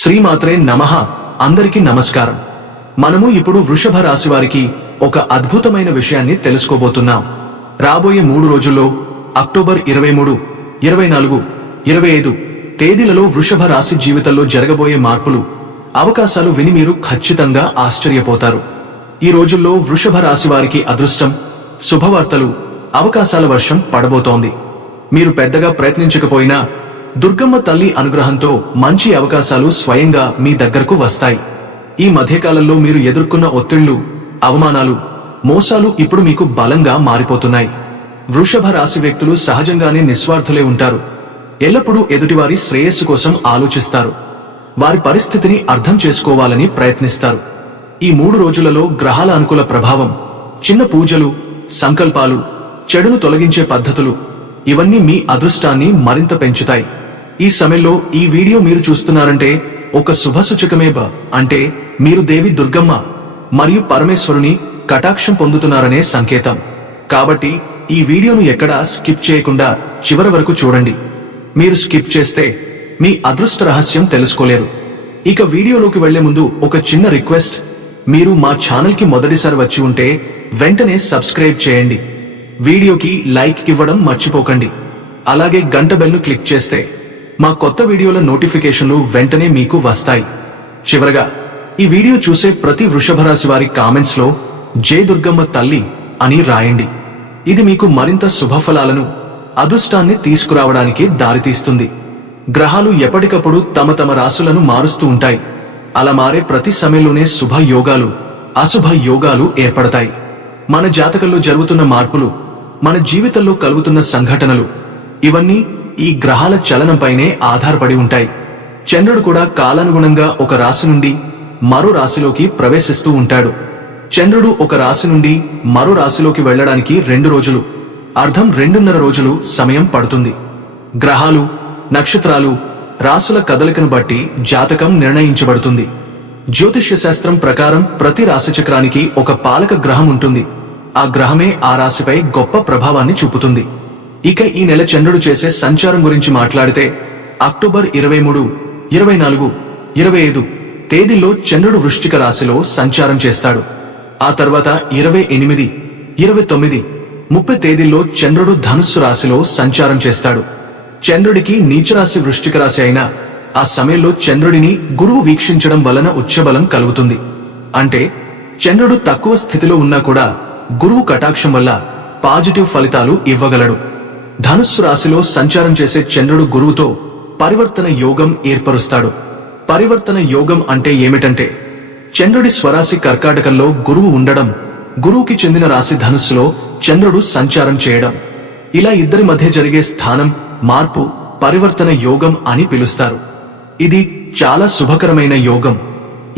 శ్రీమాత్రే నమః. అందరికీ నమస్కారం. మనము ఇప్పుడు వృషభ రాశి వారికి ఒక అద్భుతమైన విషయాన్ని తెలుసుకోబోతున్నాం. రాబోయే 3 రోజుల్లో అక్టోబర్ 23, 24, 25 తేదీలలో వృషభ రాశి జీవితంలో జరగబోయే మార్పులు, అవకాశాలు విని మీరు ఖచ్చితంగా ఆశ్చర్యపోతారు. ఈ రోజుల్లో వృషభ రాశి వారికి అదృష్టం, శుభవార్తలు, అవకాశాల వర్షం పడబోతోంది. మీరు పెద్దగా ప్రయత్నించకపోయినా దుర్గమ్మ తల్లి అనుగ్రహంతో మంచి అవకాశాలు స్వయంగా మీ దగ్గరకు వస్తాయి. ఈ మధ్యకాలంలో మీరు ఎదుర్కొన్న ఒత్తిళ్లు, అవమానాలు, మోసాలు ఇప్పుడు మీకు బలంగా మారిపోతున్నాయి. వృషభ రాశి వ్యక్తులు సహజంగానే నిస్వార్థులే ఉంటారు. ఎల్లప్పుడూ ఎదుటివారి శ్రేయస్సు కోసం ఆలోచిస్తారు. వారి పరిస్థితిని అర్థం చేసుకోవాలని ప్రయత్నిస్తారు. ఈ 3 రోజులలో గ్రహాల అనుకూల ప్రభావం, చిన్న పూజలు, సంకల్పాలు, చెడును తొలగించే పద్ధతులు ఇవన్నీ మీ అదృష్టాన్ని మరింత పెంచుతాయి. ఈ సమయంలో ఈ వీడియో మీరు చూస్తున్నారంటే ఒక శుభసూచకమే. అంటే మీరు దేవి దుర్గమ్మ మరియు పరమేశ్వరుని కటాక్షం పొందుతున్నారనే సంకేతం. కాబట్టి ఈ వీడియోను ఎక్కడా స్కిప్ చేయకుండా చివరి వరకు చూడండి. మీరు స్కిప్ చేస్తే మీ అదృష్ట రహస్యం తెలుసుకోలేరు. ఇక వీడియోలోకి వెళ్లే ముందు ఒక చిన్న రిక్వెస్ట్. మీరు మా ఛానల్ కి మొదటిసారి వచ్చి ఉంటే వెంటనే సబ్స్క్రైబ్ చేయండి. వీడియోకి లైక్ ఇవ్వడం మర్చిపోకండి. అలాగే గంట బెల్ ను క్లిక్ చేస్తే మా కొత్త వీడియోల నోటిఫికేషన్లు వెంటనే మీకు వస్తాయి. చివరగా ఈ వీడియో చూసే ప్రతి వృషభ రాశి వారి కామెంట్స్ లో జై దుర్గమ్మ తల్లి అని రాయండి. ఇది మీకు మరింత శుభఫలాలను, అదృష్టాన్ని తీసుకురావడానికి దారితీస్తుంది. గ్రహాలు ఎప్పటికప్పుడు తమ తమ రాశులను మారుస్తూ ఉంటాయి. అలా మారే ప్రతి సమయంలోనే శుభ యోగాలు, అశుభ యోగాలు ఏర్పడతాయి. మన జాతకంలో జరుగుతున్న మార్పులు, మన జీవితంలో కలుగుతున్న సంఘటనలు ఇవన్నీ ఈ గ్రహాల చలనంపైనే ఆధారపడి ఉంటాయి. చంద్రుడు కూడా కాలానుగుణంగా ఒక రాశి నుండి మరో రాశిలోకి ప్రవేశిస్తూ ఉంటాడు. చంద్రుడు ఒక రాశి నుండి మరో రాశిలోకి వెళ్లడానికి 2 రోజులు, అర్థం 2.5 రోజులు సమయం పడుతుంది. గ్రహాలు, నక్షత్రాలు, రాశుల కదలికను బట్టి జాతకం నిర్ణయించబడుతుంది. జ్యోతిష్య శాస్త్రం ప్రకారం ప్రతి రాశిచక్రానికి ఒక పాలక గ్రహం ఉంటుంది. ఆ గ్రహమే ఆ రాశిపై గొప్ప ప్రభావాన్ని చూపుతుంది. ఇక ఈ నెల చంద్రుడు చేసే సంచారం గురించి మాట్లాడితే అక్టోబర్ 23, 24, 25 తేదీల్లో చంద్రుడు వృశ్చిక రాశిలో సంచారం చేస్తాడు. ఆ తర్వాత 28, 29, 30 తేదీల్లో చంద్రుడు ధనుస్సు రాశిలో సంచారం చేస్తాడు. చంద్రుడికి నీచరాశి వృశ్చిక రాశి అయినా ఆ సమయంలో చంద్రుడిని గురువు వీక్షించడం వలన ఉచ్చబలం కలుగుతుంది. అంటే చంద్రుడు తక్కువ స్థితిలో ఉన్నా కూడా గురువు కటాక్షం వల్ల పాజిటివ్ ఫలితాలు ఇవ్వగలడు. ధనుస్సు రాశిలో సంచారం చేసే చంద్రుడు గురువుతో పరివర్తన యోగం ఏర్పరుస్తాడు. పరివర్తన యోగం అంటే ఏమిటంటే చంద్రుడి స్వరాశి కర్కాటకంలో గురువు ఉండడం, గురువుకి చెందిన రాశి ధనుస్సులో చంద్రుడు సంచారం చేయడం. ఇలా ఇద్దరి మధ్య జరిగే స్థానం మార్పు పరివర్తన యోగం అని పిలుస్తారు. ఇది చాలా శుభకరమైన యోగం.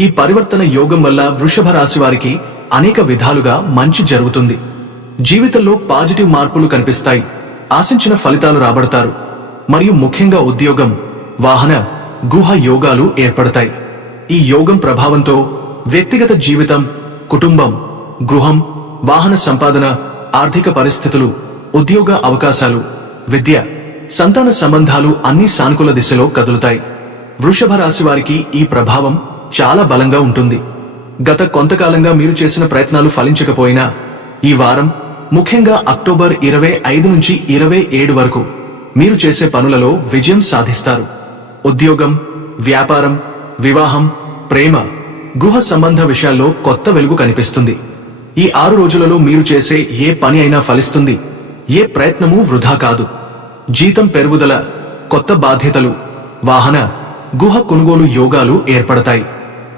ఈ పరివర్తన యోగం వల్ల వృషభ రాశి వారికి అనేక విధాలుగా మంచి జరుగుతుంది. జీవితంలో పాజిటివ్ మార్పులు కనిపిస్తాయి. ఆశించిన ఫలితాలు రాబడతారు. మరియు ముఖ్యంగా ఉద్యోగం, వాహన, గృహ యోగాలు ఏర్పడతాయి. ఈ యోగం ప్రభావంతో వ్యక్తిగత జీవితం, కుటుంబం, గృహం, వాహన సంపాదన, ఆర్థిక పరిస్థితులు, ఉద్యోగ అవకాశాలు, విద్య, సంతాన సంబంధాలు అన్ని సానుకూల దిశలో కదులుతాయి. వృషభ రాశి వారికి ఈ ప్రభావం చాలా బలంగా ఉంటుంది. గత కొంతకాలంగా మీరు చేసిన ప్రయత్నాలు ఫలించకపోయినా ఈ వారం, ముఖ్యంగా అక్టోబర్ 25 నుంచి 27 వరకు మీరు చేసే పనులలో విజయం సాధిస్తారు. ఉద్యోగం, వ్యాపారం, వివాహం, ప్రేమ, గృహ సంబంధ విషయాల్లో కొత్త వెలుగు కనిపిస్తుంది. ఈ 6 రోజులలో మీరు చేసే ఏ పని అయినా ఫలిస్తుంది. ఏ ప్రయత్నమూ వృధా కాదు. జీతం పెరుగుదల, కొత్త బాధ్యతలు, వాహన, గృహ కొనుగోలు యోగాలు ఏర్పడతాయి.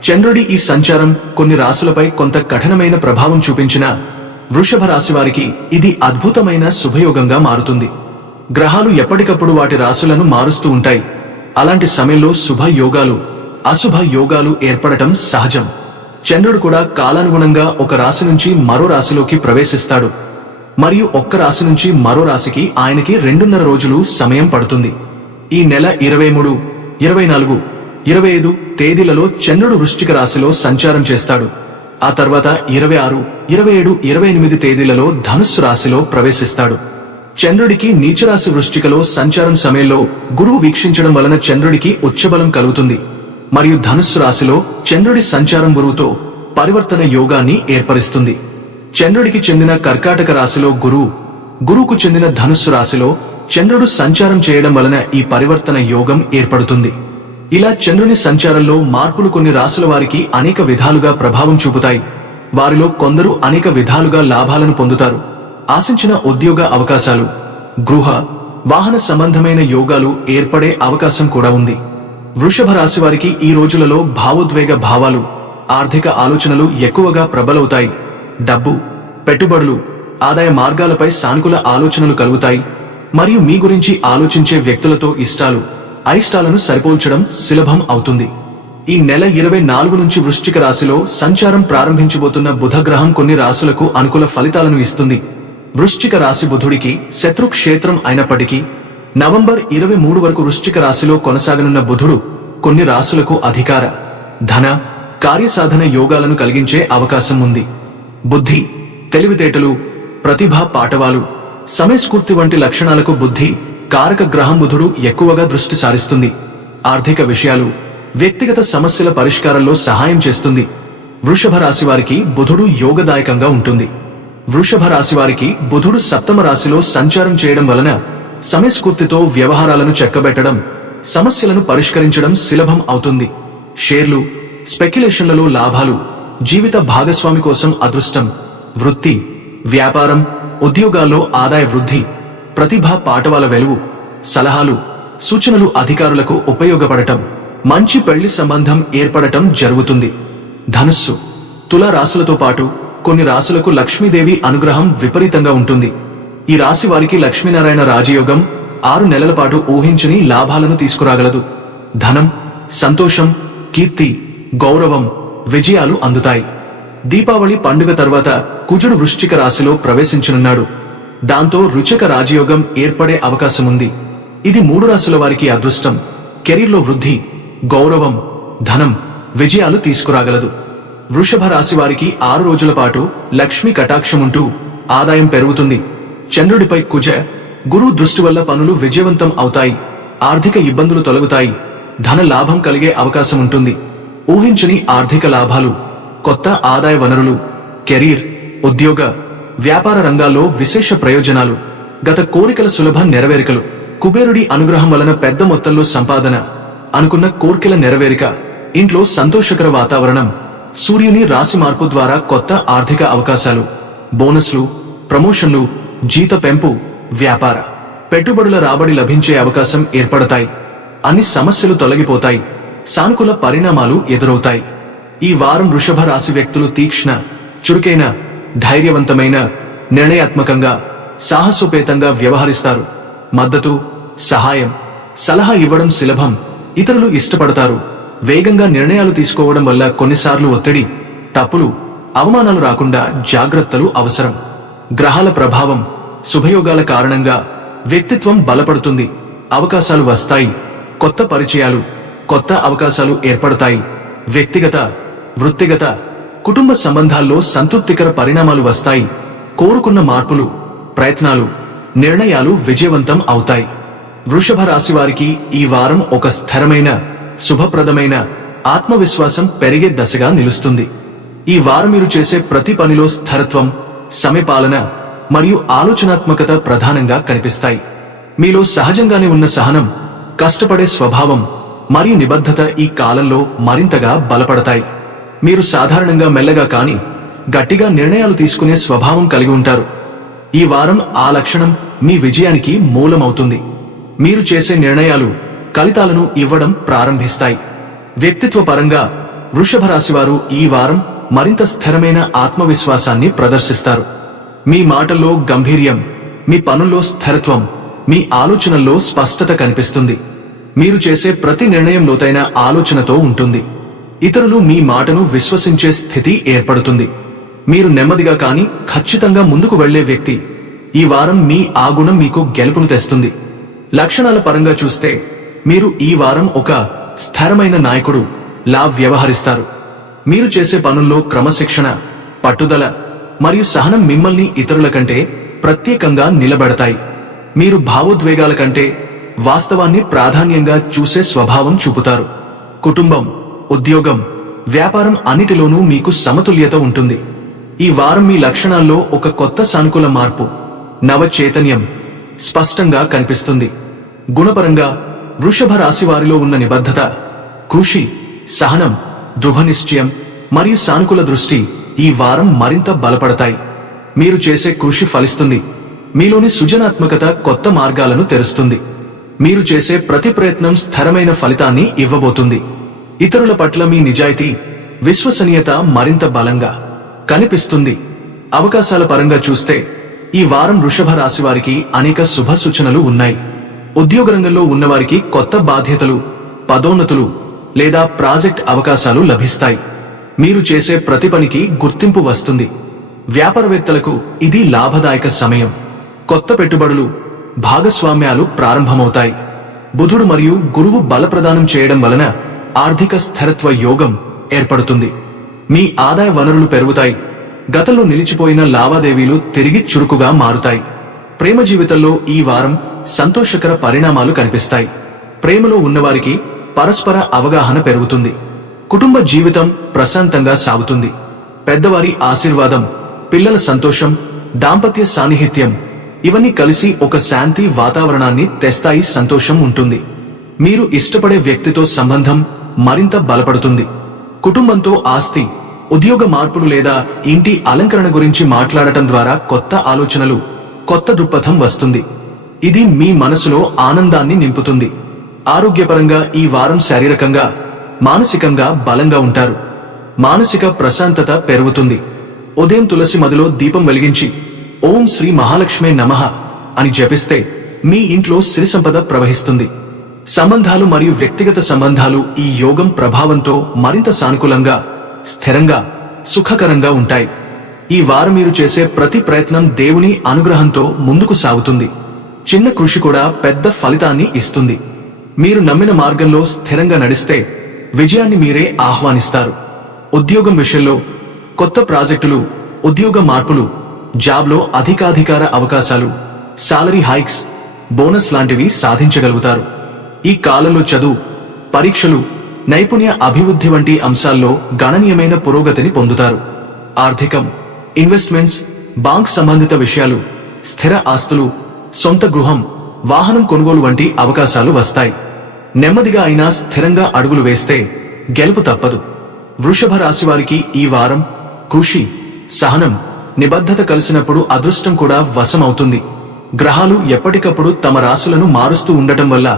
చంద్రుడి ఈ సంచారం కొన్ని రాశులపై కొంత కఠినమైన ప్రభావం చూపించినా వృషభ రాశి వారికి ఇది అద్భుతమైన శుభయోగంగా మారుతుంది. గ్రహాలు ఎప్పటికప్పుడు వాటి రాశులను మారుస్తూ ఉంటాయి. అలాంటి సమయంలో శుభ యోగాలు, అశుభ యోగాలు ఏర్పడటం సహజం. చంద్రుడు కూడా కాలానుగుణంగా ఒక రాశి నుంచి మరో రాశిలోకి ప్రవేశిస్తాడు. మరియు ఒక్క రాశి నుంచి మరో రాశికి ఆయనకి 2.5 రోజులు సమయం పడుతుంది. ఈ నెల 23, 24, 25 తేదీలలో చంద్రుడు వృశ్చిక రాశిలో సంచారం చేస్తాడు. ఆ తర్వాత 26, 27, 28 తేదీలలో ధనుస్సు రాశిలో ప్రవేశిస్తాడు. చంద్రుడికి నీచరాశి వృశ్చికలో సంచారం సమయంలో గురువు వీక్షించడం వలన చంద్రుడికి ఉచ్చబలం కలుగుతుంది. మరియు ధనుస్సు రాశిలో చంద్రుడి సంచారం గురువుతో పరివర్తన యోగాన్ని ఏర్పరుస్తుంది. చంద్రుడికి చెందిన కర్కాటక రాశిలో గురువుకు చెందిన ధనుస్సు రాశిలో చంద్రుడు సంచారం చేయడం వలన ఈ పరివర్తన యోగం ఏర్పడుతుంది. ఇలా చంద్రుని సంచారంలో మార్పులు కొన్ని రాశుల వారికి అనేక విధాలుగా ప్రభావం చూపుతాయి. వారిలో కొందరు అనేక విధాలుగా లాభాలను పొందుతారు. ఆశించిన ఉద్యోగ అవకాశాలు, గృహ, వాహన సంబంధమైన యోగాలు ఏర్పడే అవకాశం కూడా ఉంది. వృషభ రాశి వారికి ఈ రోజులలో భావోద్వేగ భావాలు, ఆర్థిక ఆలోచనలు ఎక్కువగా ప్రబలవుతాయి. డబ్బు, పెట్టుబడులు, ఆదాయ మార్గాలపై సానుకూల ఆలోచనలు కలుగుతాయి. మరియు మీ గురించి ఆలోచించే వ్యక్తులతో ఇష్టాలు, అయిష్టాలను సరిపోల్చడం సులభం అవుతుంది. ఈ నెల 24 నుంచి వృశ్చిక రాశిలో సంచారం ప్రారంభించబోతున్న బుధ గ్రహం కొన్ని రాశులకు అనుకూల ఫలితాలను ఇస్తుంది. వృశ్చిక రాశి బుధుడికి శత్రు క్షేత్రం అయినప్పటికీ నవంబర్ 23 వరకు వృశ్చిక రాశిలో కొనసాగనున్న బుధుడు కొన్ని రాశులకు అధికార, ధన, కార్యసాధన యోగాలను కలిగించే అవకాశం ఉంది. బుద్ధి, తెలివితేటలు, ప్రతిభా పాటవాలు, సమయస్ఫూర్తి వంటి లక్షణాలకు బుద్ధి కారక గ్రహం బుధుడు ఎక్కువగా దృష్టి సారిస్తుంది. ఆర్థిక విషయాలు, వ్యక్తిగత సమస్యల పరిష్కారంలో సహాయం చేస్తుంది. వృషభ రాశి వారికి బుధుడు యోగదాయకంగా ఉంటుంది. వృషభ రాశి వారికి బుధుడు సప్తమ రాశిలో సంచారం చేయడం వలన సమయస్ఫూర్తితో వ్యవహారాలను చక్కబెట్టడం, సమస్యలను పరిష్కరించడం సులభం అవుతుంది. షేర్లు, స్పెక్యులేషన్లలో లాభాలు, జీవిత భాగస్వామి కోసం అదృష్టం, వృత్తి, వ్యాపారం, ఉద్యోగాల్లో ఆదాయ వృద్ధి, ప్రతిభా పాటవాల వెలుగు, సలహాలు, సూచనలు అధికారులకు ఉపయోగపడటం, మంచి పెళ్లి సంబంధం ఏర్పడటం జరుగుతుంది. ధనుస్సు, తుల రాశులతో పాటు కొన్ని రాశులకు లక్ష్మీదేవి అనుగ్రహం విపరీతంగా ఉంటుంది. ఈ రాశి వారికి లక్ష్మీనారాయణ రాజయోగం 6 నెలల పాటు ఊహించని లాభాలను తీసుకురాగలదు. ధనం, సంతోషం, కీర్తి, గౌరవం, విజయాలు అందుతాయి. దీపావళి పండుగ తర్వాత కుజుడు వృశ్చిక రాశిలో ప్రవేశించనున్నాడు. దాంతో రుచక రాజయోగం ఏర్పడే అవకాశముంది. ఇది 3 రాశుల వారికి అదృష్టం, కెరీర్లో వృద్ధి, గౌరవం, ధనం, విజయాలు తీసుకురాగలదు. వృషభ రాశి వారికి 6 రోజుల పాటు లక్ష్మీ కటాక్షముంటూ ఆదాయం పెరుగుతుంది. చంద్రుడిపై కుజ, గురు దృష్టి వల్ల పనులు విజయవంతం అవుతాయి. ఆర్థిక ఇబ్బందులు తొలగుతాయి. ధన లాభం కలిగే అవకాశం ఉంటుంది. ఊహించని ఆర్థిక లాభాలు, కొత్త ఆదాయ వనరులు, కెరీర్, ఉద్యోగ, వ్యాపార రంగాల్లో విశేష ప్రయోజనాలు, గత కోరికల సులభ నెరవేరికలు, కుబేరుడి అనుగ్రహం వలన పెద్ద మొత్తంలో సంపాదన, అనుకున్న కోర్కెల నెరవేరిక, ఇంట్లో సంతోషకర వాతావరణం, సూర్యుని రాశి మార్పు ద్వారా కొత్త ఆర్థిక అవకాశాలు, బోనస్లు, ప్రమోషన్లు, జీత పెంపు, వ్యాపార, పెట్టుబడుల రాబడి లభించే అవకాశం ఏర్పడతాయి. అన్ని సమస్యలు తొలగిపోతాయి. సానుకూల పరిణామాలు ఎదురవుతాయి. ఈ వారం వృషభ రాశి వ్యక్తులు తీక్ష్ణ, చురుకైన, ధైర్యవంతమైన, నిర్ణయాత్మకంగా, సాహసోపేతంగా వ్యవహరిస్తారు. మద్దతు, సహాయం, సలహా ఇవ్వడం సులభం. ఇతరులు ఇష్టపడతారు. వేగంగా నిర్ణయాలు తీసుకోవడం వల్ల కొన్నిసార్లు ఒత్తిడి, తప్పులు, అవమానాలు రాకుండా జాగ్రత్తలు అవసరం. గ్రహాల ప్రభావం, శుభయోగాల కారణంగా వ్యక్తిత్వం బలపడుతుంది. అవకాశాలు వస్తాయి. కొత్త పరిచయాలు, కొత్త అవకాశాలు ఏర్పడతాయి. వ్యక్తిగత, వృత్తిగత, కుటుంబ సంబంధాల్లో సంతృప్తికర పరిణామాలు వస్తాయి. కోరుకున్న మార్పులు, ప్రయత్నాలు, నిర్ణయాలు విజయవంతం అవుతాయి. వృషభ రాశి వారికి ఈ వారం ఒక స్థిరమైన, శుభప్రదమైన, ఆత్మవిశ్వాసం పెరిగే దశగా నిలుస్తుంది. ఈ వారం మీరు చేసే ప్రతి పనిలో స్థిరత్వం, సమయపాలన మరియు ఆలోచనాత్మకత ప్రధానంగా కనిపిస్తాయి. మీలో సహజంగానే ఉన్న సహనం, కష్టపడే స్వభావం మరియు నిబద్ధత ఈ కాలంలో మరింతగా బలపడతాయి. మీరు సాధారణంగా మెల్లగా కాని గట్టిగా నిర్ణయాలు తీసుకునే స్వభావం కలిగి ఉంటారు. ఈ వారం ఆ లక్షణం మీ విజయానికి మూలమవుతుంది. మీరు చేసే నిర్ణయాలు ఫలితాలను ఇవ్వడం ప్రారంభిస్తాయి. వ్యక్తిత్వ పరంగా వృషభ రాశివారు ఈ వారం మరింత స్థిరమైన ఆత్మవిశ్వాసాన్ని ప్రదర్శిస్తారు. మీ మాటల్లో గంభీర్యం, మీ పనుల్లో స్థిరత్వం, మీ ఆలోచనల్లో స్పష్టత కనిపిస్తుంది. మీరు చేసే ప్రతి నిర్ణయం లోతైన ఆలోచనతో ఉంటుంది. ఇతరులు మీ మాటను విశ్వసించే స్థితి ఏర్పడుతుంది. మీరు నెమ్మదిగా కాని ఖచ్చితంగా ముందుకు వెళ్లే వ్యక్తి. ఈ వారం మీ ఆ గుణం మీకు గెలుపును తెస్తుంది. లక్షణాల పరంగా చూస్తే మీరు ఈ వారం ఒక స్థిరమైన నాయకుడు లా వ్యవహరిస్తారు. మీరు చేసే పనుల్లో క్రమశిక్షణ, పట్టుదల మరియు సహనం మిమ్మల్ని ఇతరుల కంటే ప్రత్యేకంగా నిలబెడతాయి. మీరు భావోద్వేగాల కంటే వాస్తవాన్ని ప్రాధాన్యంగా చూసే స్వభావం చూపుతారు. కుటుంబం, ఉద్యోగం, వ్యాపారం అన్నిటిలోనూ మీకు సమతుల్యత ఉంటుంది. ఈ వారం మీ లక్షణాల్లో ఒక కొత్త సానుకూల మార్పు, నవ చైతన్యం స్పష్టంగా కనిపిస్తుంది. గుణపరంగా వృషభ రాశి వారిలో ఉన్న నిబద్ధత, కృషి, సహనం, దృఢనిశ్చయం మరియు సానుకూల దృష్టి ఈ వారం మరింత బలపడతాయి. మీరు చేసే కృషి ఫలిస్తుంది. మీలోని సృజనాత్మకత కొత్త మార్గాలను తెరుస్తుంది. మీరు చేసే ప్రతి ప్రయత్నం స్థిరమైన ఫలితాన్ని ఇవ్వబోతుంది. ఇతరుల పట్ల మీ నిజాయితీ, విశ్వసనీయత మరింత బలంగా కనిపిస్తుంది. అవకాశాల పరంగా చూస్తే ఈ వారం వృషభ రాశి వారికి అనేక శుభ సూచనలు ఉన్నాయి. ఉద్యోగ రంగంలో ఉన్నవారికి కొత్త బాధ్యతలు, పదోన్నతులు లేదా ప్రాజెక్ట్ అవకాశాలు లభిస్తాయి. మీరు చేసే ప్రతి పనికి గుర్తింపు వస్తుంది. వ్యాపారవేత్తలకు ఇది లాభదాయక సమయం. కొత్త పెట్టుబడులు, భాగస్వామ్యాలు ప్రారంభమవుతాయి. బుధుడు మరియు గురువు బలప్రదానం చేయడం వలన ఆర్థిక స్థిరత్వ యోగం ఏర్పడుతుంది. మీ ఆదాయ వనరులు పెరుగుతాయి. గతంలో నిలిచిపోయిన లావాదేవీలు తిరిగి చురుకుగా మారుతాయి. ప్రేమ జీవితంలో ఈ వారం సంతోషకర పరిణామాలు కనిపిస్తాయి. ప్రేమలో ఉన్నవారికి పరస్పర అవగాహన పెరుగుతుంది. కుటుంబ జీవితం ప్రశాంతంగా సాగుతుంది. పెద్దవారి ఆశీర్వాదం, పిల్లల సంతోషం, దాంపత్య సాన్నిహిత్యం ఇవన్నీ కలిసి ఒక శాంతి వాతావరణాన్ని తెస్తాయి. సంతోషం ఉంటుంది. మీరు ఇష్టపడే వ్యక్తితో సంబంధం మరింత బలపడుతుంది. కుటుంబంతో ఆస్తి, ఉద్యోగ మార్పులు లేదా ఇంటి అలంకరణ గురించి మాట్లాడటం ద్వారా కొత్త ఆలోచనలు, కొత్త దృక్పథం వస్తుంది. ఇది మీ మనసులో ఆనందాన్ని నింపుతుంది. ఆరోగ్యపరంగా ఈ వారం శారీరకంగా, మానసికంగా బలంగా ఉంటారు. మానసిక ప్రశాంతత పెరుగుతుంది. ఉదయం తులసి మదిలో దీపం వెలిగించి ఓం శ్రీ మహాలక్ష్మే నమః అని జపిస్తే మీ ఇంట్లో సిరి సంపద ప్రవహిస్తుంది. సంబంధాలు మరియు వ్యక్తిగత సంబంధాలు ఈ యోగం ప్రభావంతో మరింత సానుకూలంగా, స్థిరంగా, సుఖకరంగా ఉంటాయి. ఈ వారం మీరు చేసే ప్రతి ప్రయత్నం దేవుని అనుగ్రహంతో ముందుకు సాగుతుంది. చిన్న కృషి కూడా పెద్ద ఫలితాన్ని ఇస్తుంది. మీరు నమ్మిన మార్గంలో స్థిరంగా నడిస్తే విజయాన్ని మీరే ఆహ్వానిస్తారు. ఉద్యోగం విషయంలో కొత్త ప్రాజెక్టులు, ఉద్యోగ మార్పులు, జాబ్లో అధికాధికార అవకాశాలు, సాలరీ హైక్స్, బోనస్ లాంటివి సాధించగలుగుతారు. ఈ కాలంలో చదువు, పరీక్షలు, నైపుణ్య అభివృద్ధి వంటి అంశాల్లో గణనీయమైన పురోగతిని పొందుతారు. ఆర్థికం, ఇన్వెస్ట్మెంట్స్, బాంక్ సంబంధిత విషయాలు, స్థిర ఆస్తులు, సొంత గృహం, వాహనం కొనుగోలు వంటి అవకాశాలు వస్తాయి. నెమ్మదిగా అయినా స్థిరంగా అడుగులు వేస్తే గెలుపు తప్పదు. వృషభ రాశి వారికి ఈ వారం కృషి, సహనం, నిబద్ధత కలిసినప్పుడు అదృష్టం కూడా వశమవుతుంది. గ్రహాలు ఎప్పటికప్పుడు తమ రాశులను మారుస్తూ ఉండటం వల్ల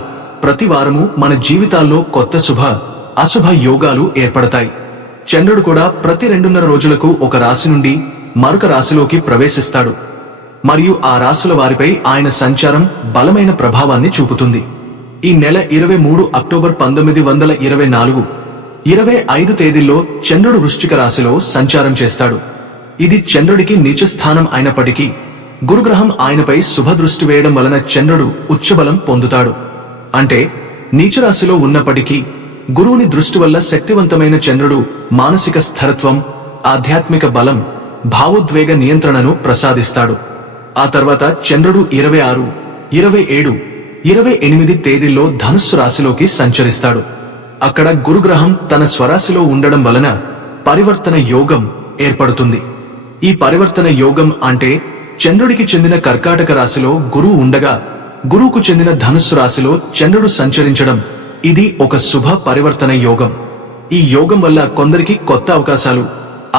ప్రతి వారము మన జీవితాల్లో కొత్త శుభ, అశుభ యోగాలు ఏర్పడతాయి. చంద్రుడు కూడా ప్రతి 2.5 రోజులకు ఒక రాశి నుండి మరొక రాశిలోకి ప్రవేశిస్తాడు. మరియు ఆ రాశుల వారిపై ఆయన సంచారం బలమైన ప్రభావాన్ని చూపుతుంది. ఈ నెల 23 అక్టోబర్ 1924, 25 తేదీల్లో చంద్రుడు వృశ్చిక రాశిలో సంచారం చేస్తాడు. ఇది చంద్రుడికి నీచ స్థానం అయినప్పటికీ గురుగ్రహం ఆయనపై శుభదృష్టి వేయడం వలన చంద్రుడు ఉచ్చబలం పొందుతాడు. అంటే నీచరాశిలో ఉన్నప్పటికీ గురువుని దృష్టి వల్ల శక్తివంతమైన చంద్రుడు మానసిక స్థిరత్వం, ఆధ్యాత్మిక బలం, భావోద్వేగ నియంత్రణను ప్రసాదిస్తాడు. ఆ తర్వాత చంద్రుడు 26, 27, 28 తేదీల్లో ధనుస్సు రాశిలోకి సంచరిస్తాడు. అక్కడ గురుగ్రహం తన స్వరాశిలో ఉండడం వలన పరివర్తన యోగం ఏర్పడుతుంది. ఈ పరివర్తన యోగం అంటే చంద్రుడికి చెందిన కర్కాటక రాశిలో గురువు ఉండగా గురువుకు చెందిన ధనుస్సు రాశిలో చంద్రుడు సంచరించడం. ఇది ఒక శుభ పరివర్తన యోగం. ఈ యోగం వల్ల కొందరికి కొత్త అవకాశాలు,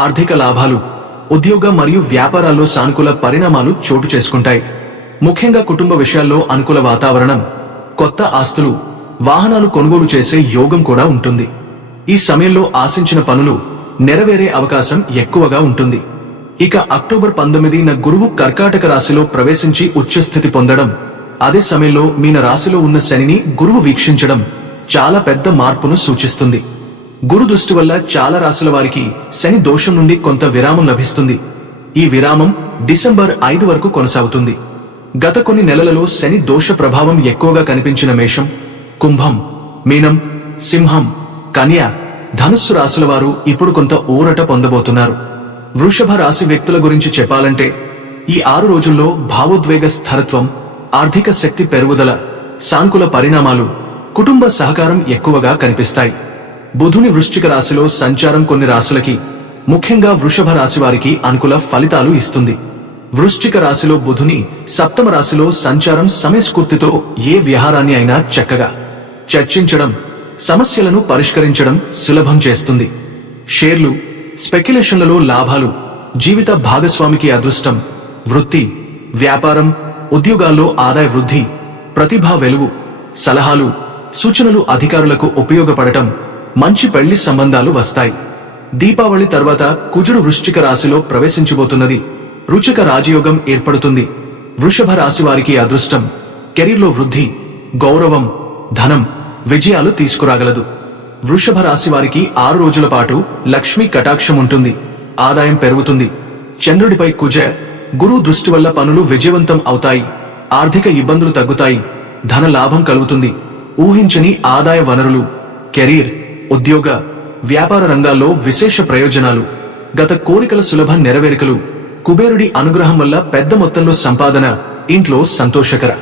ఆర్థిక లాభాలు, ఉద్యోగ మరియు వ్యాపారాల్లో సానుకూల పరిణామాలు చోటు చేసుకుంటాయి. ముఖ్యంగా కుటుంబ విషయాల్లో అనుకూల వాతావరణం, కొత్త ఆస్తులు, వాహనాలు కొనుగోలు చేసే యోగం కూడా ఉంటుంది. ఈ సమయంలో ఆశించిన పనులు నెరవేరే అవకాశం ఎక్కువగా ఉంటుంది. ఇక అక్టోబర్ 19న గురువు కర్కాటక రాశిలో ప్రవేశించి ఉచ్చస్థితి పొందడం, అదే సమయంలో మీన రాశిలో ఉన్న శనిని గురువు వీక్షించడం చాలా పెద్ద మార్పును సూచిస్తుంది. గురు దృష్టి వల్ల చాలా రాశుల వారికి శని దోషం నుండి కొంత విరామం లభిస్తుంది. ఈ విరామం డిసెంబర్ 5 వరకు కొనసాగుతుంది. గత కొన్ని నెలలలో శని దోష ప్రభావం ఎక్కువగా కనిపించిన మేషం, కుంభం, మీనం, సింహం, కన్య, ధనుస్సు రాశుల వారు ఇప్పుడు కొంత ఊరట పొందబోతున్నారు. వృషభ రాశి వ్యక్తుల గురించి చెప్పాలంటే ఈ 6 రోజుల్లో భావోద్వేగ స్థిరత్వం, ఆర్థిక శక్తి పెరుగుదల, సానుకూల పరిణామాలు, కుటుంబ సహకారం ఎక్కువగా కనిపిస్తాయి. బుధుని వృశ్చిక రాశిలో సంచారం కొన్ని రాశులకి, ముఖ్యంగా వృషభ రాశి వారికి అనుకూల ఫలితాలు ఇస్తుంది. వృశ్చిక రాశిలో బుధుని సప్తమ రాశిలో సంచారం సమయస్ఫూర్తితో ఏ విహారాన్ని అయినా చక్కగా చర్చించడం, సమస్యలను పరిష్కరించడం సులభం చేస్తుంది. షేర్లు, స్పెక్యులేషన్లలో లాభాలు, జీవిత భాగస్వామికి అదృష్టం, వృత్తి, వ్యాపారం, ఉద్యోగాల్లో ఆదాయ వృద్ధి, ప్రతిభా వెలుగు, సలహాలు, సూచనలు అధికారులకు ఉపయోగపడటం, మంచి పెళ్లి సంబంధాలు వస్తాయి. దీపావళి తర్వాత కుజుడు వృశ్చిక రాశిలో ప్రవేశించబోతున్నది. రుచిక రాజయోగం ఏర్పడుతుంది. వృషభ రాశి వారికి అదృష్టం, కెరీర్లో వృద్ధి, గౌరవం, ధనం, విజయాలు తీసుకురాగలదు. వృషభ రాశి వారికి 6 రోజుల పాటు లక్ష్మీ కటాక్షం ఉంటుంది. ఆదాయం పెరుగుతుంది. చంద్రుడిపై కుజ, గురు దృష్టి వల్ల పనులు విజయవంతం అవుతాయి. ఆర్థిక ఇబ్బందులు తగ్గుతాయి. ధన లాభం కలుగుతుంది. ఊహించని ఆదాయ వనరులు, కెరీర్, ఉద్యోగ, వ్యాపార రంగాల్లో విశేష ప్రయోజనాలు, గత కోరికల సులభ నెరవేరికలు, కుబేరుడి అనుగ్రహం వల్ల పెద్ద మొత్తంలో సంపాదన, ఇంట్లో సంతోషకర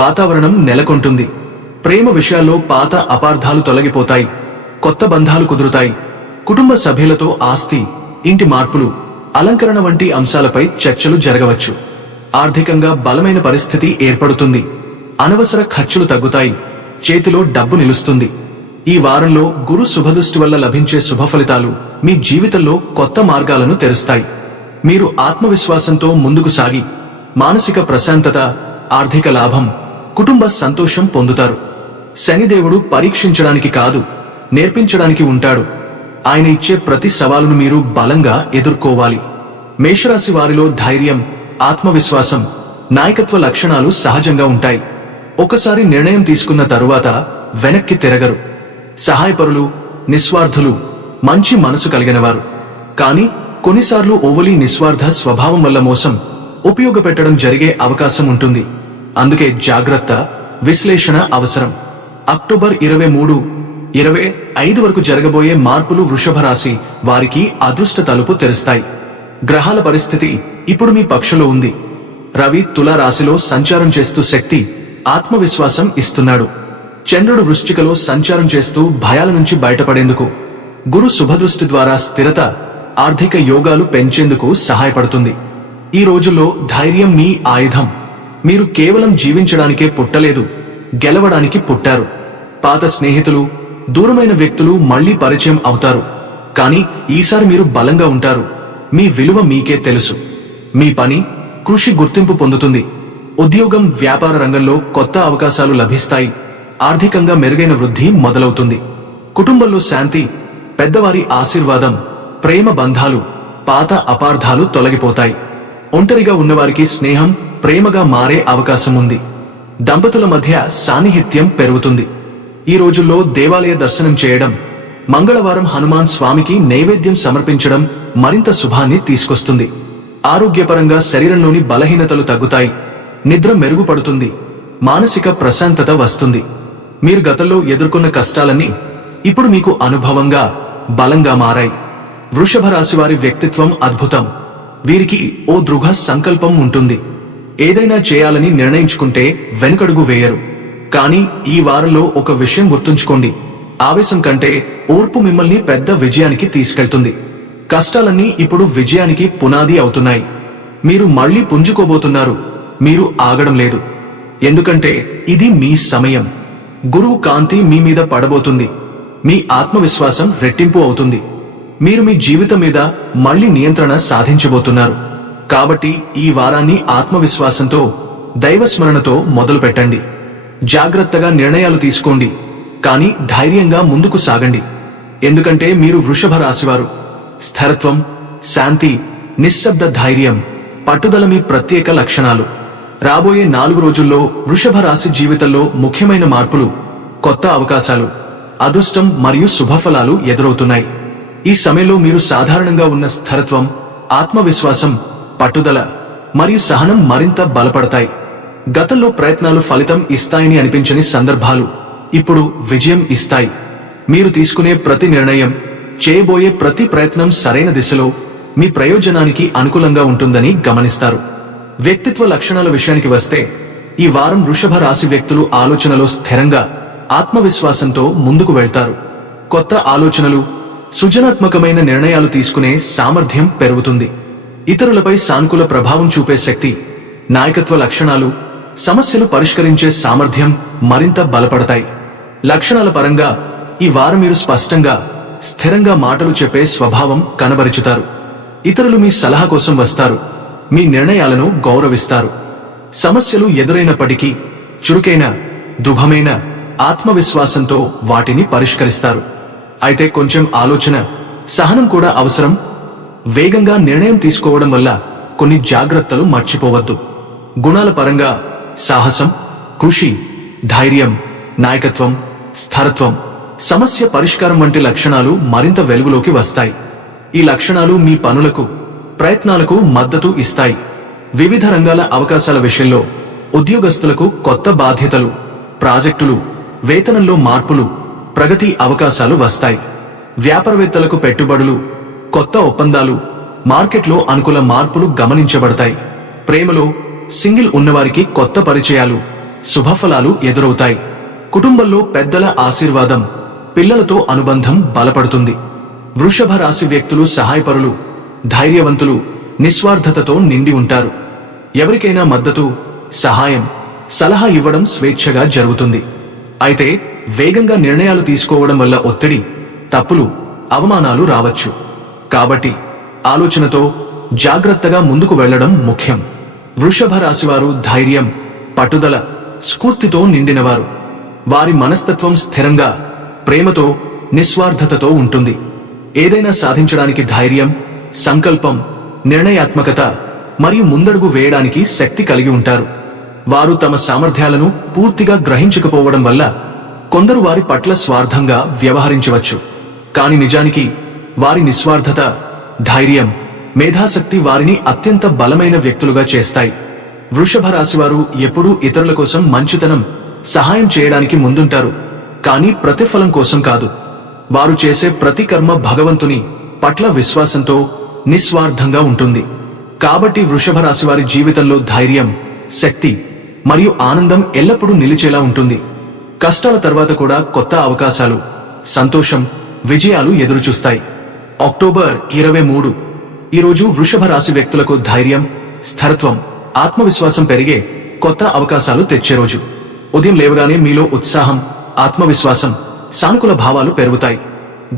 వాతావరణం నెలకొంటుంది. ప్రేమ విషయాల్లో పాత అపార్థాలు తొలగిపోతాయి. కొత్త బంధాలు కుదురుతాయి. కుటుంబ సభ్యులతో ఆస్తి, ఇంటి మార్పులు, అలంకరణ వంటి అంశాలపై చర్చలు జరగవచ్చు. ఆర్థికంగా బలమైన పరిస్థితి ఏర్పడుతుంది. అనవసర ఖర్చులు తగ్గుతాయి. చేతిలో డబ్బు నిలుస్తుంది. ఈ వారంలో గురు శుభదృష్టి వల్ల లభించే శుభ ఫలితాలు మీ జీవితంలో కొత్త మార్గాలను తెరుస్తాయి. మీరు ఆత్మవిశ్వాసంతో ముందుకు సాగి మానసిక ప్రశాంతత, ఆర్థిక లాభం, కుటుంబ సంతోషం పొందుతారు. శనిదేవుడు పరీక్షించడానికి కాదు, నేర్పించడానికి ఉంటాడు. ఆయన ఇచ్చే ప్రతి సవాలును మీరు బలంగా ఎదుర్కోవాలి. మేషరాశి వారిలో ధైర్యం, ఆత్మవిశ్వాసం, నాయకత్వ లక్షణాలు సహజంగా ఉంటాయి. ఒకసారి నిర్ణయం తీసుకున్న తరువాత వెనక్కి తిరగరు. సహాయపరులు, నిస్వార్థులు, మంచి మనసు కలిగినవారు. కానీ కొన్నిసార్లు ఓవలి నిస్వార్థ స్వభావం వల్ల మోసం, ఉపయోగపెట్టడం జరిగే అవకాశం ఉంటుంది. అందుకే జాగ్రత్త, విశ్లేషణ అవసరం. అక్టోబర్ 23, 25 వరకు జరగబోయే మార్పులు వృషభ రాశి వారికి అదృష్ట తలుపు తెరుస్తాయి. గ్రహాల పరిస్థితి ఇప్పుడు మీ పక్షంలో ఉంది. రవి తుల రాశిలో సంచారం చేస్తూ శక్తి, ఆత్మవిశ్వాసం ఇస్తున్నాడు. చంద్రుడు వృశ్చికలో సంచారం చేస్తూ భయాల నుంచి బయటపడేందుకు, గురు శుభదృష్టి ద్వారా స్థిరత, ఆర్థిక యోగాలు పెంచేందుకు సహాయపడుతుంది. ఈ రోజుల్లో ధైర్యం మీ ఆయుధం. మీరు కేవలం జీవించడానికే పుట్టలేదు, గెలవడానికి పుట్టారు. పాత స్నేహితులు, దూరమైన వ్యక్తులు మళ్లీ పరిచయం అవుతారు. కానీ ఈసారి మీరు బలంగా ఉంటారు. మీ విలువ మీకే తెలుసు. మీ పని, కృషి గుర్తింపు పొందుతుంది. ఉద్యోగం, వ్యాపార రంగంలో కొత్త అవకాశాలు లభిస్తాయి. ఆర్థికంగా మెరుగైన వృద్ధి మొదలవుతుంది. కుటుంబంలో శాంతి, పెద్దవారి ఆశీర్వాదం, ప్రేమ బంధాలు, పాత అపార్థాలు తొలగిపోతాయి. ఒంటరిగా ఉన్నవారికి స్నేహం ప్రేమగా మారే అవకాశం ఉంది. దంపతుల మధ్య సాన్నిహిత్యం పెరుగుతుంది. ఈ రోజుల్లో దేవాలయ దర్శనం చేయడం, మంగళవారం హనుమాన్ స్వామికి నైవేద్యం సమర్పించడం మరింత శుభాన్ని తీసుకొస్తుంది. ఆరోగ్యపరంగా శరీరంలోని బలహీనతలు తగ్గుతాయి. నిద్ర మెరుగుపడుతుంది. మానసిక ప్రశాంతత వస్తుంది. మీరు గతంలో ఎదుర్కొన్న కష్టాలన్నీ ఇప్పుడు మీకు అనుభవంగా, బలంగా మారాయి. వృషభ రాశి వారి వ్యక్తిత్వం అద్భుతం. వీరికి ఓ దృఢ సంకల్పం ఉంటుంది. ఏదైనా చేయాలని నిర్ణయించుకుంటే వెనుకడుగు వేయరు. కానీ ఈ వారంలో ఒక విషయం గుర్తుంచుకోండి. ఆవేశం కంటే ఓర్పు మిమ్మల్ని పెద్ద విజయానికి తీసుకెళ్తుంది. కష్టాలన్నీ ఇప్పుడు విజయానికి పునాది అవుతున్నాయి. మీరు మళ్లీ పుంజుకోబోతున్నారు. మీరు ఆగడం లేదు. ఎందుకంటే ఇది మీ సమయం. గురువు కాంతి మీ మీద పడబోతుంది. మీ ఆత్మవిశ్వాసం రెట్టింపు అవుతుంది. మీరు మీ జీవితం మీద మళ్లీ నియంత్రణ సాధించబోతున్నారు. కాబట్టి ఈ వారాన్ని ఆత్మవిశ్వాసంతో, దైవస్మరణతో మొదలు పెట్టండి. జాగ్రత్తగా నిర్ణయాలు తీసుకోండి. కానీ ధైర్యంగా ముందుకు సాగండి. ఎందుకంటే మీరు వృషభ రాశివారు. స్థిరత్వం, శాంతి, నిశ్శబ్ద ధైర్యం, పట్టుదల మీ ప్రత్యేక లక్షణాలు. రాబోయే 4 రోజుల్లో వృషభ రాశి జీవితంలో ముఖ్యమైన మార్పులు, కొత్త అవకాశాలు, అదృష్టం మరియు శుభఫలాలు ఎదురవుతున్నాయి. ఈ సమయంలో మీరు సాధారణంగా ఉన్న స్థిరత్వం, ఆత్మవిశ్వాసం, పట్టుదల మరియు సహనం మరింత బలపడతాయి. గతంలో ప్రయత్నాలు ఫలితం ఇస్తాయని అనిపించని సందర్భాలు ఇప్పుడు విజయం ఇస్తాయి. మీరు తీసుకునే ప్రతి నిర్ణయం, చేయబోయే ప్రతి ప్రయత్నం సరైన దిశలో, మీ ప్రయోజనానికి అనుకూలంగా ఉంటుందని గమనిస్తారు. వ్యక్తిత్వ లక్షణాల విషయానికి వస్తే, ఈ వారం వృషభ రాశి వ్యక్తులు ఆలోచనలో స్థిరంగా, ఆత్మవిశ్వాసంతో ముందుకు వెళ్తారు. కొత్త ఆలోచనలు, సృజనాత్మకమైన నిర్ణయాలు తీసుకునే సామర్థ్యం పెరుగుతుంది. ఇతరులపై సానుకూల ప్రభావం చూపే శక్తి, నాయకత్వ లక్షణాలు, సమస్యలు పరిష్కరించే సామర్థ్యం మరింత బలపడతాయి. లక్షణాల పరంగా ఈ వారం మీరు స్పష్టంగా, స్థిరంగా మాటలు చెప్పే స్వభావం కనబరుచుతారు. ఇతరులు మీ సలహా కోసం వస్తారు. మీ నిర్ణయాలను గౌరవిస్తారు. సమస్యలు ఎదురైనప్పటికీ చురుకైన, దృఢమైన ఆత్మవిశ్వాసంతో వాటిని పరిష్కరిస్తారు. అయితే కొంచెం ఆలోచన, సహనం కూడా అవసరం. వేగంగా నిర్ణయం తీసుకోవడం వల్ల కొన్ని జాగ్రత్తలు మర్చిపోవద్దు. గుణాల పరంగా సాహసం, కృషి, ధైర్యం, నాయకత్వం, స్థిరత్వం, సమస్య పరిష్కారం వంటి లక్షణాలు మరింత వెలుగులోకి వస్తాయి. ఈ లక్షణాలు మీ పనులకు, ప్రయత్నాలకు మద్దతు ఇస్తాయి. వివిధ రంగాల అవకాశాల విషయంలో ఉద్యోగస్తులకు కొత్త బాధ్యతలు, ప్రాజెక్టులు, వేతనంలో మార్పులు, ప్రగతి అవకాశాలు వస్తాయి. వ్యాపారవేత్తలకు పెట్టుబడులు, కొత్త ఒప్పందాలు, మార్కెట్లో అనుకూల మార్పులు గమనించబడతాయి. ప్రేమలో సింగిల్ ఉన్నవారికి కొత్త పరిచయాలు, శుభఫలాలు ఎదురవుతాయి. కుటుంబంలో పెద్దల ఆశీర్వాదం, పిల్లలతో అనుబంధం బలపడుతుంది. వృషభ రాశి వ్యక్తులు సహాయపరులు, ధైర్యవంతులు, నిస్వార్థతతో నిండి ఉంటారు. ఎవరికైనా మద్దతు, సహాయం, సలహా ఇవ్వడం స్వేచ్ఛగా జరుగుతుంది. అయితే వేగంగా నిర్ణయాలు తీసుకోవడం వల్ల ఒత్తిడి, తప్పులు, అవమానాలు రావచ్చు. కాబట్టి ఆలోచనతో జాగ్రత్తగా ముందుకు వెళ్లడం ముఖ్యం. వృషభ రాశివారు ధైర్యం, పట్టుదల, స్ఫూర్తితో నిండినవారు. వారి మనస్తత్వం స్థిరంగా, ప్రేమతో, నిస్వార్థతతో ఉంటుంది. ఏదైనా సాధించడానికి ధైర్యం, సంకల్పం, నిర్ణయాత్మకత మరియు ముందడుగు వేయడానికి శక్తి కలిగి ఉంటారు. వారు తమ సామర్థ్యాలను పూర్తిగా గ్రహించకపోవడం వల్ల కొందరు వారి పట్ల స్వార్థంగా వ్యవహరించవచ్చు. కాని నిజానికి వారి నిస్వార్థత, ధైర్యం, మేధాశక్తి వారిని అత్యంత బలమైన వ్యక్తులుగా చేస్తాయి. వృషభ రాశివారు ఎప్పుడూ ఇతరుల కోసం మంచితనం, సహాయం చేయడానికి ముందుంటారు. కానీ ప్రతిఫలం కోసం కాదు. వారు చేసే ప్రతి కర్మ భగవంతుని పట్ల విశ్వాసంతో, నిస్వార్థంగా ఉంటుంది. కాబట్టి వృషభ రాశివారి జీవితంలో ధైర్యం, శక్తి మరియు ఆనందం ఎల్లప్పుడూ నిలిచేలా ఉంటుంది. కష్టాల తర్వాత కూడా కొత్త అవకాశాలు, సంతోషం, విజయాలు ఎదురుచూస్తాయి. అక్టోబర్ 23 ఈరోజు వృషభ రాశి వ్యక్తులకు ధైర్యం, స్థిరత్వం, ఆత్మవిశ్వాసం పెరిగే కొత్త అవకాశాలు తెచ్చే రోజు. ఉదయం లేవగానే మీలో ఉత్సాహం, ఆత్మవిశ్వాసం, సానుకూల భావాలు పెరుగుతాయి.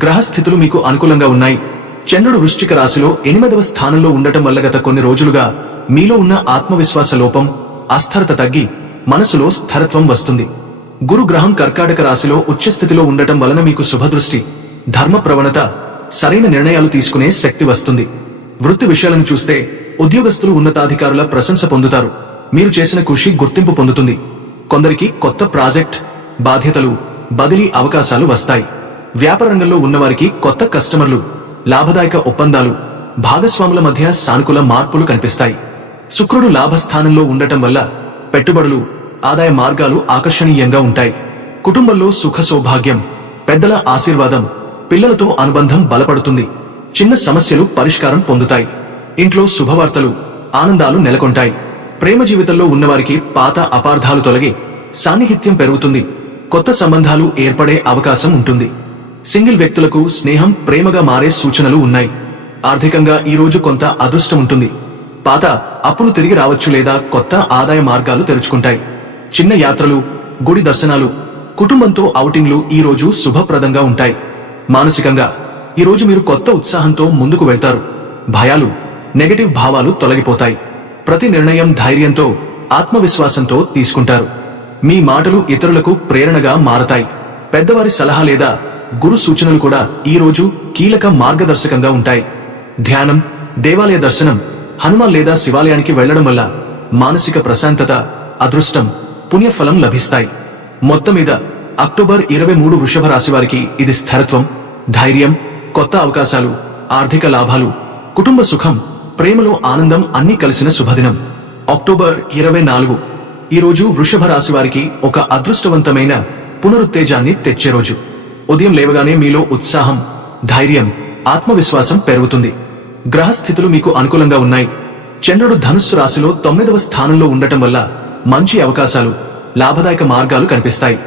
గ్రహస్థితులు మీకు అనుకూలంగా ఉన్నాయి. చంద్రుడు వృశ్చిక రాశిలో 8వ స్థానంలో ఉండటం వల్ల గత కొన్ని రోజులుగా మీలో ఉన్న ఆత్మవిశ్వాస లోపం, అస్థిరత తగ్గి మనసులో స్థిరత్వం వస్తుంది. గురు గ్రహం కర్కాటక రాశిలో ఉచ్చస్థితిలో ఉండటం వలన మీకు శుభదృష్టి, ధర్మ ప్రవణత, సరైన నిర్ణయాలు తీసుకునే శక్తి వస్తుంది. వృత్తి విషయాలను చూస్తే ఉద్యోగస్తులు ఉన్నతాధికారుల ప్రశంస పొందుతారు. మీరు చేసిన కృషి గుర్తింపు పొందుతుంది. కొందరికి కొత్త ప్రాజెక్ట్, బాధ్యతలు, బదిలీ అవకాశాలు వస్తాయి. వ్యాపార రంగంలో ఉన్నవారికి కొత్త కస్టమర్లు, లాభదాయక ఒప్పందాలు, భాగస్వాముల మధ్య సానుకూల మార్పులు కనిపిస్తాయి. శుక్రుడు లాభస్థానంలో ఉండటం వల్ల పెట్టుబడులు, ఆదాయ మార్గాలు ఆకర్షణీయంగా ఉంటాయి. కుటుంబంలో సుఖ సౌభాగ్యం, పెద్దల ఆశీర్వాదం, పిల్లలతో అనుబంధం బలపడుతుంది. చిన్న సమస్యలు పరిష్కారం పొందుతాయి. ఇంట్లో శుభవార్తలు, ఆనందాలు నెలకొంటాయి. ప్రేమ జీవితంలో ఉన్నవారికి పాత అపార్థాలు తొలగి సాన్నిహిత్యం పెరుగుతుంది. కొత్త సంబంధాలు ఏర్పడే అవకాశం ఉంటుంది. సింగిల్ వ్యక్తులకు స్నేహం ప్రేమగా మారే సూచనలు ఉన్నాయి. ఆర్థికంగా ఈ రోజు కొంత అదృష్టం ఉంటుంది. పాత అప్పులు తిరిగి రావచ్చు లేదా కొత్త ఆదాయ మార్గాలు తెరుచుకుంటాయి. చిన్న యాత్రలు, గుడి దర్శనాలు, కుటుంబంతో ఔటింగ్లు ఈ రోజు శుభప్రదంగా ఉంటాయి. మానసికంగా ఈ రోజు మీరు కొత్త ఉత్సాహంతో ముందుకు వెళ్తారు. భయాలు, నెగటివ్ భావాలు తొలగిపోతాయి. ప్రతి నిర్ణయం ధైర్యంతో, ఆత్మవిశ్వాసంతో తీసుకుంటారు. మీ మాటలు ఇతరులకు ప్రేరణగా మారతాయి. పెద్దవారి సలహా లేదా గురు సూచనలు కూడా ఈ రోజు కీలక మార్గదర్శకంగా ఉంటాయి. ధ్యానం, దేవాలయ దర్శనం, హనుమాన్ లేదా శివాలయానికి వెళ్లడం వల్ల మానసిక ప్రశాంతత, అదృష్టం, పుణ్యఫలం లభిస్తాయి. మొత్తం మీద అక్టోబర్ 23 వృషభ రాశి వారికి ఇది స్థిరత్వం, ధైర్యం, కొత్త అవకాశాలు, ఆర్థిక లాభాలు, కుటుంబ సుఖం, ప్రేమలో ఆనందం అన్నీ కలిసిన శుభదినం. అక్టోబర్ 24 ఈ రోజు వృషభ రాశి వారికి ఒక అదృష్టవంతమైన పునరుత్తేజాన్ని తెచ్చే రోజు. ఉదయం లేవగానే మీలో ఉత్సాహం, ధైర్యం, ఆత్మవిశ్వాసం పెరుగుతుంది. గ్రహస్థితులు మీకు అనుకూలంగా ఉన్నాయి. చంద్రుడు ధనుస్సు రాశిలో 9వ స్థానంలో ఉండటం వల్ల మంచి అవకాశాలు, లాభదాయక మార్గాలు కనిపిస్తాయి.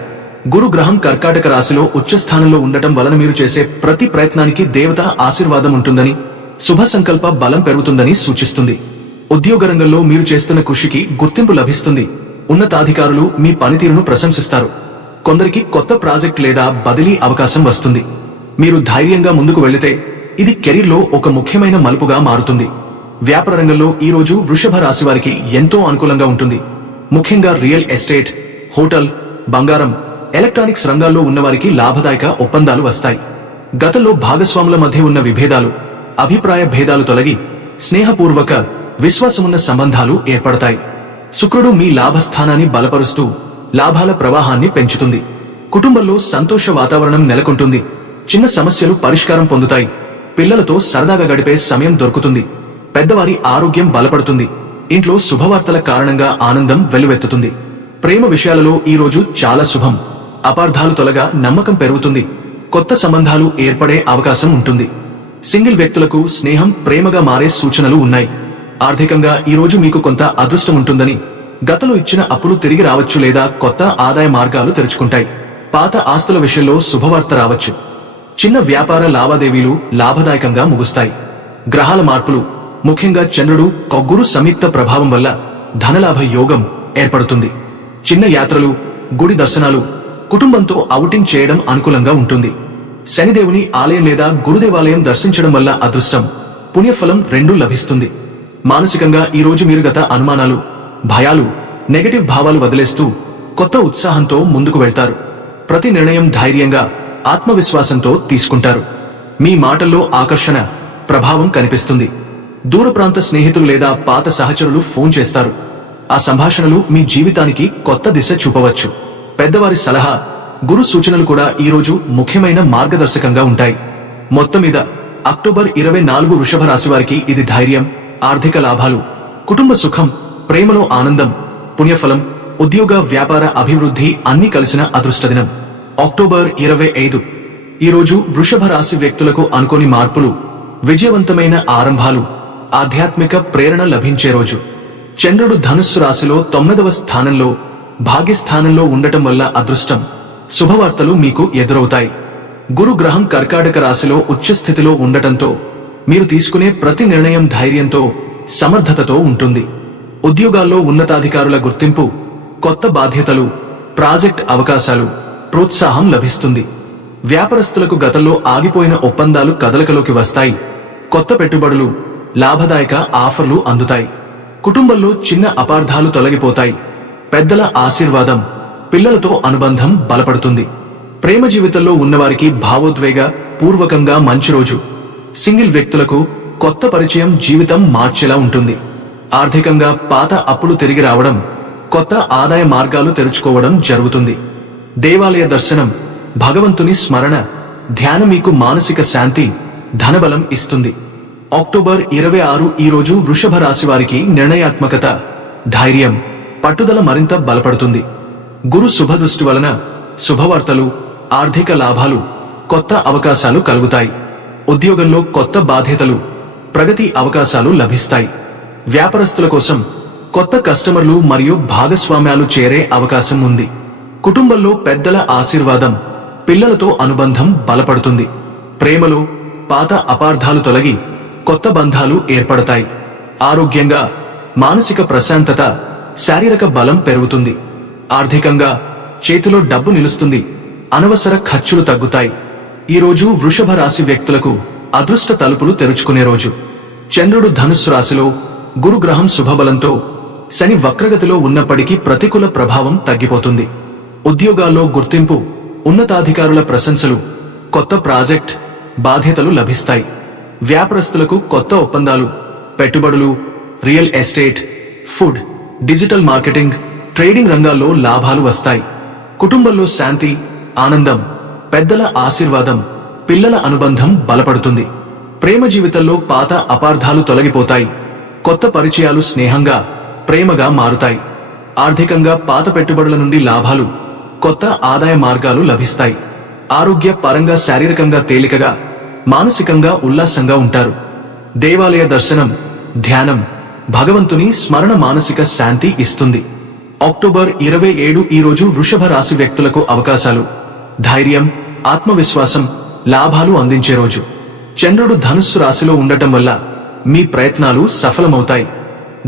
గురు గ్రహం కర్కాటక రాశిలో ఉచ్చస్థానంలో ఉండటం వలన మీరు చేసే ప్రతి ప్రయత్నానికి దేవత ఆశీర్వాదం ఉంటుందని, శుభ సంకల్ప బలం పెరుగుతుందని సూచిస్తుంది. ఉద్యోగ రంగంలో మీరు చేస్తున్న కృషికి గుర్తింపు లభిస్తుంది. ఉన్నతాధికారులు మీ పనితీరును ప్రశంసిస్తారు. కొందరికి కొత్త ప్రాజెక్ట్ లేదా బదిలీ అవకాశం వస్తుంది. మీరు ధైర్యంగా ముందుకు వెళితే ఇది కెరీర్లో ఒక ముఖ్యమైన మలుపుగా మారుతుంది. వ్యాపార రంగంలో ఈ రోజు వృషభ రాశి వారికి ఎంతో అనుకూలంగా ఉంటుంది. ముఖ్యంగా రియల్ ఎస్టేట్, హోటల్, బంగారం, ఎలక్ట్రానిక్స్ రంగాల్లో ఉన్నవారికి లాభదాయక ఒప్పందాలు వస్తాయి. గతంలో భాగస్వాముల మధ్య ఉన్న విభేదాలు, అభిప్రాయ భేదాలు తొలగి స్నేహపూర్వక, విశ్వాసమున్న సంబంధాలు ఏర్పడతాయి. శుక్రుడు మీ లాభస్థానాన్ని బలపరుస్తూ లాభాల ప్రవాహాన్ని పెంచుతుంది. కుటుంబంలో సంతోష వాతావరణం నెలకొంటుంది. చిన్న సమస్యలు పరిష్కారం పొందుతాయి. పిల్లలతో సరదాగా గడిపే సమయం దొరుకుతుంది. పెద్దవారి ఆరోగ్యం బలపడుతుంది. ఇంట్లో శుభవార్తల కారణంగా ఆనందం వెల్లువెత్తుతుంది. ప్రేమ విషయాలలో ఈ రోజు చాలా శుభం. అపార్థాలు తొలగా నమ్మకం పెరుగుతుంది. కొత్త సంబంధాలు ఏర్పడే అవకాశం ఉంటుంది. సింగిల్ వ్యక్తులకు స్నేహం ప్రేమగా మారే సూచనలు ఉన్నాయి. ఆర్థికంగా ఈ రోజు మీకు కొంత అదృష్టం ఉంటుందని, గతంలో ఇచ్చిన అప్పులు తిరిగి రావచ్చు లేదా కొత్త ఆదాయ మార్గాలు తెరుచుకుంటాయి. పాత ఆస్తుల విషయంలో శుభవార్త రావచ్చు. చిన్న వ్యాపార లావాదేవీలు లాభదాయకంగా ముగుస్తాయి. గ్రహాల మార్పులు, ముఖ్యంగా చంద్రుడు, గురు సంయుక్త ప్రభావం వల్ల ధనలాభ యోగం ఏర్పడుతుంది. చిన్న యాత్రలు, గుడి దర్శనాలు, కుటుంబంతో ఔటింగ్ చేయడం అనుకూలంగా ఉంటుంది. శనిదేవుని ఆలయం లేదా గురుదేవాలయం దర్శించడం వల్ల అదృష్టం, పుణ్యఫలం రెండూ లభిస్తుంది. మానసికంగా ఈ రోజు మీరు గత అనుమానాలు, భయాలు, నెగటివ్ భావాలు వదిలేస్తూ కొత్త ఉత్సాహంతో ముందుకు వెళ్తారు. ప్రతి నిర్ణయం ధైర్యంగా, ఆత్మవిశ్వాసంతో తీసుకుంటారు. మీ మాటల్లో ఆకర్షణ, ప్రభావం కనిపిస్తుంది. దూర ప్రాంత స్నేహితులు లేదా పాత సహచరులు ఫోన్ చేస్తారు. ఆ సంభాషణలు మీ జీవితానికి కొత్త దిశ చూపవచ్చు. పెద్దవారి సలహా, గురు సూచనలు కూడా ఈ రోజు ముఖ్యమైన మార్గదర్శకంగా ఉంటాయి. మొత్తం మీద అక్టోబర్ 24 వృషభ రాశి వారికి ఇది ధైర్యం, ఆర్థిక లాభాలు, కుటుంబ సుఖం, ప్రేమలో ఆనందం, పుణ్యఫలం, ఉద్యోగ వ్యాపార అభివృద్ధి అన్నీ కలిసిన అదృష్టదినం. అక్టోబర్ 25 ఈ రోజు వృషభ రాశి వ్యక్తులకు అనుకోని మార్పులు, విజయవంతమైన ఆరంభాలు, ఆధ్యాత్మిక ప్రేరణ లభించే రోజు. చంద్రుడు ధనుస్సు రాశిలో 9వ స్థానంలో, భాగ్యస్థానంలో ఉండటం వల్ల అదృష్టం, శుభవార్తలు మీకు ఎదురవుతాయి. గురు గ్రహం కర్కాటక రాశిలో ఉచ్చస్థితిలో ఉండటంతో మీరు తీసుకునే ప్రతి నిర్ణయం ధైర్యంతో, సమర్థతతో ఉంటుంది. ఉద్యోగాల్లో ఉన్నతాధికారుల గుర్తింపు, కొత్త బాధ్యతలు, ప్రాజెక్ట్ అవకాశాలు, ప్రోత్సాహం లభిస్తుంది. వ్యాపారస్తులకు గతంలో ఆగిపోయిన ఒప్పందాలు కదలికలోకి వస్తాయి. కొత్త పెట్టుబడులు, లాభదాయక ఆఫర్లు అందుతాయి. కుటుంబంలో చిన్న అపార్థాలు తొలగిపోతాయి. పెద్దల ఆశీర్వాదం, పిల్లలతో అనుబంధం బలపడుతుంది. ప్రేమ జీవితంలో ఉన్నవారికి భావోద్వేగ పూర్వకంగా మంచి రోజు. సింగిల్ వ్యక్తులకు కొత్త పరిచయం జీవితం మార్చేలా ఉంటుంది. ఆర్థికంగా పాత అప్పులు తిరిగి రావడం, కొత్త ఆదాయ మార్గాలు తెరుచుకోవడం జరుగుతుంది. దేవాలయ దర్శనం, భగవంతుని స్మరణ, ధ్యానం మీకు మానసిక శాంతి, ధనబలం ఇస్తుంది. అక్టోబర్ 26 ఈ రోజు వృషభ రాశి వారికి నిర్ణయాత్మకత, ధైర్యం, పట్టుదల మరింత బలపడుతుంది. గురు శుభదృష్టి వలన శుభవార్తలు, ఆర్థిక లాభాలు, కొత్త అవకాశాలు కలుగుతాయి. ఉద్యోగంలో కొత్త బాధ్యతలు, ప్రగతి అవకాశాలు లభిస్తాయి. వ్యాపారస్తుల కోసం కొత్త కస్టమర్లు మరియు భాగస్వామ్యాలు చేరే అవకాశం ఉంది. కుటుంబంలో పెద్దల ఆశీర్వాదం, పిల్లలతో అనుబంధం బలపడుతుంది. ప్రేమలో పాత అపార్థాలు తొలగి కొత్త బంధాలు ఏర్పడతాయి. ఆరోగ్యంగా మానసిక ప్రశాంతత, శారీరక బలం పెరుగుతుంది. ఆర్థికంగా చేతిలో డబ్బు నిలుస్తుంది. అనవసర ఖర్చులు తగ్గుతాయి. ఈ రోజు వృషభ రాశి వ్యక్తులకు అదృష్ట తలుపులు తెరుచుకునే రోజు. చంద్రుడు ధనుస్సు రాశిలో, గురుగ్రహం శుభబలంతో, శని వక్రగతిలో ఉన్నప్పటికీ ప్రతికూల ప్రభావం తగ్గిపోతుంది. ఉద్యోగాల్లో గుర్తింపు, ఉన్నతాధికారుల ప్రశంసలు, కొత్త ప్రాజెక్ట్, బాధ్యతలు లభిస్తాయి. వ్యాపారస్తులకు కొత్త ఒప్పందాలు, పెట్టుబడులు, real estate, food, digital marketing, trading రంగాల్లో లాభాలు వస్తాయి. కుటుంబంలో శాంతి, ఆనందం, పెద్దల ఆశీర్వాదం, పిల్లల అనుబంధం బలపడుతుంది. ప్రేమ జీవితంలో పాత అపార్థాలు తొలగిపోతాయి. కొత్త పరిచయాలు స్నేహంగా, ప్రేమగా మారుతాయి. ఆర్థికంగా పాత పెట్టుబడుల నుండి లాభాలు, కొత్త ఆదాయ మార్గాలు లభిస్తాయి. ఆరోగ్య పరంగా శారీరకంగా తేలికగా, మానసికంగా ఉల్లాసంగా ఉంటారు. దేవాలయ దర్శనం, ధ్యానం, భగవంతుని స్మరణ మానసిక శాంతి ఇస్తుంది. అక్టోబర్ 27 ఈ రోజు వృషభ రాశి వ్యక్తులకు అవకాశాలు, ధైర్యం, ఆత్మవిశ్వాసం, లాభాలు అందించే రోజు. చంద్రుడు ధనుస్సు రాశిలో ఉండటం వల్ల మీ ప్రయత్నాలు సఫలమవుతాయి.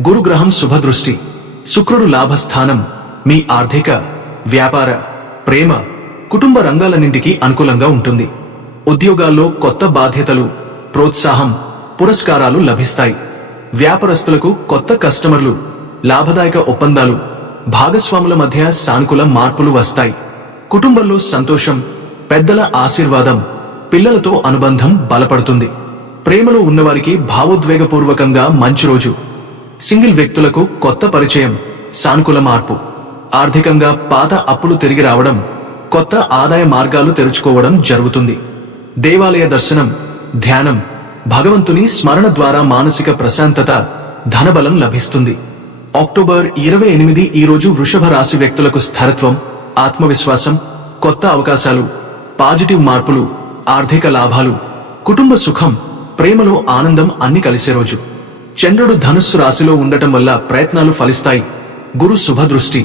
గురుగ్రహం శుభదృష్టి, శుక్రుడు లాభస్థానం మీ ఆర్థిక, వ్యాపార, ప్రేమ, కుటుంబ రంగాలన్నింటికీ అనుకూలంగా ఉంటుంది. ఉద్యోగాల్లో కొత్త బాధ్యతలు, ప్రోత్సాహం, పురస్కారాలు లభిస్తాయి. వ్యాపారస్తులకు కొత్త కస్టమర్లు, లాభదాయక ఒప్పందాలు, భాగస్వాముల మధ్య సానుకూల మార్పులు వస్తాయి. కుటుంబంలో సంతోషం, పెద్దల ఆశీర్వాదం, పిల్లలతో అనుబంధం బలపడుతుంది. ప్రేమలో ఉన్నవారికి భావోద్వేగపూర్వకంగా మంచి రోజు. సింగిల్ వ్యక్తులకు కొత్త పరిచయం, సానుకూల మార్పు. ఆర్థికంగా పాత అప్పులు తిరిగి రావడం, కొత్త ఆదాయ మార్గాలు తెరుచుకోవడం జరుగుతుంది. దేవాలయ దర్శనం, ధ్యానం, భగవంతుని స్మరణ ద్వారా మానసిక ప్రశాంతత, ధనబలం లభిస్తుంది. అక్టోబర్ 28 ఈ రోజు వృషభ రాశి వ్యక్తులకు స్థిరత్వం, ఆత్మవిశ్వాసం, కొత్త అవకాశాలు, పాజిటివ్ మార్పులు, ఆర్థిక లాభాలు, కుటుంబ సుఖం, ప్రేమలో ఆనందం అన్ని కలిసే రోజు. చంద్రుడు ధనుస్సు రాశిలో ఉండటం వల్ల ప్రయత్నాలు ఫలిస్తాయి. గురు శుభదృష్టి,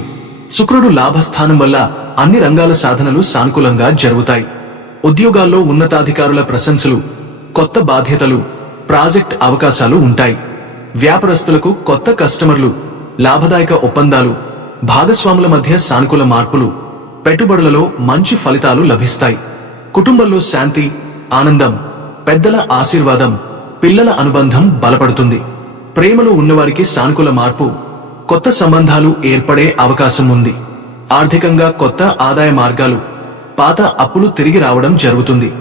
శుక్రుడు లాభస్థానం వల్ల అన్ని రంగాల సాధనలు సానుకూలంగా జరుగుతాయి. ఉద్యోగాల్లో ఉన్నతాధికారుల ప్రశంసలు, కొత్త బాధ్యతలు, ప్రాజెక్ట్ అవకాశాలు ఉంటాయి. వ్యాపారస్తులకు కొత్త కస్టమర్లు, లాభదాయక ఒప్పందాలు, భాగస్వాముల మధ్య సానుకూల మార్పులు, పెట్టుబడులలో మంచి ఫలితాలు లభిస్తాయి. కుటుంబంలో శాంతి, ఆనందం, పెద్దల ఆశీర్వాదం, పిల్లల అనుబంధం బలపడుతుంది. ప్రేమలో ఉన్నవారికి సానుకూల మార్పు, కొత్త సంబంధాలు ఏర్పడే అవకాశం ఉంది. ఆర్థికంగా కొత్త ఆదాయ మార్గాలు, పాత అప్పులు తిరిగి రావడం జరుగుతుంది.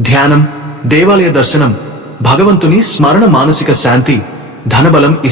ధ్యానం, దేవాలయ దర్శనం, భగవంతుని స్మరణ మానసిక శాంతి, ధనబలం ఇస్తాయి.